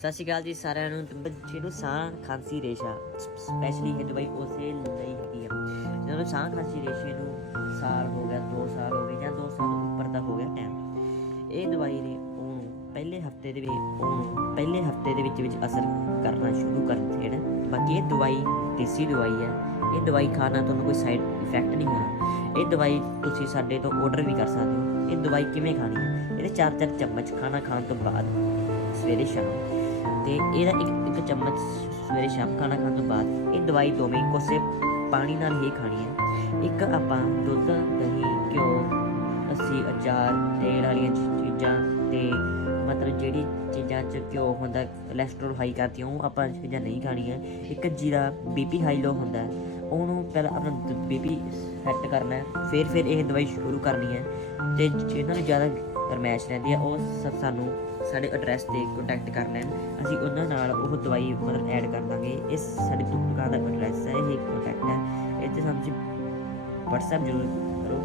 ਸਤਿ ਸ਼੍ਰੀ ਅਕਾਲ ਜੀ ਸਾਰਿਆਂ ਨੂੰ। ਬੱਚੇ ਨੂੰ ਸਾਹ ਖਾਂਸੀ ਰੇਸ਼ਾ ਸਪੈਸ਼ਲੀ ਇਹ ਦਵਾਈ ਉਸੇ ਲਈ ਹੈਗੀ ਆ ਜਦੋਂ ਸਾਹ ਖਾਂਸੀ ਰੇਸ਼ੇ ਨੂੰ ਸਾਲ ਹੋ ਗਿਆ, 2 ਸਾਲ ਹੋ ਗਏ ਜਾਂ 2 ਸਾਲ ਤੋਂ ਉੱਪਰ ਦਾ ਹੋ ਗਿਆ ਟਾਈਮ, ਇਹ ਦਵਾਈ ਨੇ ਉਹਨੂੰ ਪਹਿਲੇ ਹਫਤੇ ਦੇ ਵਿੱਚ ਅਸਰ ਕਰਨਾ ਸ਼ੁਰੂ ਕਰ ਦੇਣਾ। ਬਾਕੀ ਇਹ ਦਵਾਈ ਦੇਸੀ ਦਵਾਈ ਹੈ, ਇਹ ਦਵਾਈ ਖਾਣ ਨਾਲ ਤੁਹਾਨੂੰ ਕੋਈ ਸਾਈਡ ਇਫੈਕਟ ਨਹੀਂ ਹੋਣਾ। ਇਹ ਦਵਾਈ ਤੁਸੀਂ ਸਾਡੇ ਤੋਂ ਆਰਡਰ ਵੀ ਕਰ ਸਕਦੇ ਹੋ। ਇਹ ਦਵਾਈ ਕਿਵੇਂ ਖਾਣੀ ਹੈ? ਇਹਦੇ 4 ਚਮਚ ਖਾਣਾ ਖਾਣ ਤੋਂ ਬਾਅਦ ਸਵੇਰੇ ਸ਼ਾਮ, ਤੇ ਇਹਦਾ ਇੱਕ ਚਮਚ ਸਵੇਰੇ ਸ਼ਾਮ ਖਾਣਾ ਖਾਣ ਤੋਂ ਬਾਅਦ। ਇਹ ਦਵਾਈ ਦੋਵੇਂ ਕੋਸੇ ਪਾਣੀ ਨਾਲ ਹੀ ਖਾਣੀ ਹੈ। ਇੱਕ ਆਪਾਂ ਦੁੱਧ, ਦਹੀਂ, ਘਿਓ, ਲੱਸੀ, ਅਚਾਰ, ਤੇਲ ਵਾਲੀਆਂ ਚੀਜ਼ਾਂ ਤੇ ਮਤਲਬ ਜਿਹੜੀ ਚੀਜ਼ਾਂ 'ਚ ਘਿਓ ਹੁੰਦਾ ਕੋਲੈਸਟਰੋਲ ਹਾਈ ਕਰਦੀਆਂ, ਉਹ ਆਪਾਂ ਚੀਜ਼ਾਂ ਨਹੀਂ ਖਾਣੀਆਂ। ਇੱਕ ਜੀਰਾ BP ਹਾਈ ਲੋ ਹੁੰਦਾ, ਉਹਨੂੰ ਪਹਿਲਾਂ ਆਪਣਾ BP ਸੈੱਟ ਕਰਨਾ ਹੈ, ਫਿਰ ਇਹ ਦਵਾਈ ਸ਼ੁਰੂ ਕਰਨੀ ਹੈ। ਅਤੇ ਜਿਹਨਾਂ ਨੂੰ ਜ਼ਿਆਦਾ ਗਰਮੈਸ਼ ਰਹਿੰਦੀ ਹੈ ਉਹ ਸਾਨੂੰ ਸਾਡੇ ਐਡਰੈਸ 'ਤੇ ਕੰਟੈਕਟ ਕਰਨਾ ਹੈ, ਅਸੀਂ ਉਹਨਾਂ ਨਾਲ ਉਹ ਦਵਾਈ ਮਤਲਬ ਐਡ ਕਰ ਦਾਂਗੇ। ਇਸ ਸਾਡੀ ਦੁਕਾਨ ਦਾ ਐਡਰੈਸ ਹੈ, ਇਹ ਕੰਟੈਕਟ ਹੈ। ਇੱਥੇ ਸਾਨੂੰ ਤੁਸੀਂ WhatsApp ਜ਼ਰੂਰ ਕਰੋ।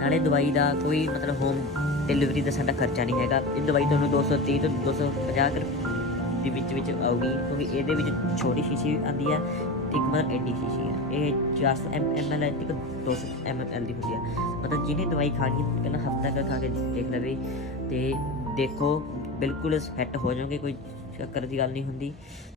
ਨਾਲੇ ਦਵਾਈ ਦਾ ਕੋਈ ਮਤਲਬ ਹੋਮ ਡਿਲੀਵਰੀ ਦਾ ਸਾਡਾ ਖਰਚਾ ਨਹੀਂ ਹੈਗਾ। ਇਹ ਦਵਾਈ ਤੁਹਾਨੂੰ 230 ਤੋਂ 250 ਦੇ ਵਿੱਚ ਆਊਗੀ, ਕਿਉਂਕਿ ਇਹਦੇ ਵਿੱਚ ਛੋਟੀ ਸ਼ੀਸ਼ੀ ਆਉਂਦੀ ਹੈ, ਇੱਕ ਮਤਲਬ ਐਡੀ ਸ਼ੀਸ਼ੀ ਹੈ। ਇਹ 400 ml ਹੈ, ਇੱਕ 200 ml ਦੀ ਹੁੰਦੀ ਹੈ। ਮਤਲਬ ਜਿਹਨੇ ਦਵਾਈ ਖਾਣੀ ਹੈ ਪਹਿਲਾਂ ਹਫ਼ਤਾ ਕੁ ਖਾ ਕੇ ਦੇਖ ਲਵੇ ਅਤੇ ਦੇਖੋ ਬਿਲਕੁਲ ਸੈੱਟ ਹੋ ਜਾਓਗੇ, ਕੋਈ ਚੱਕਰ ਦੀ ਗੱਲ ਨਹੀਂ ਹੁੰਦੀ।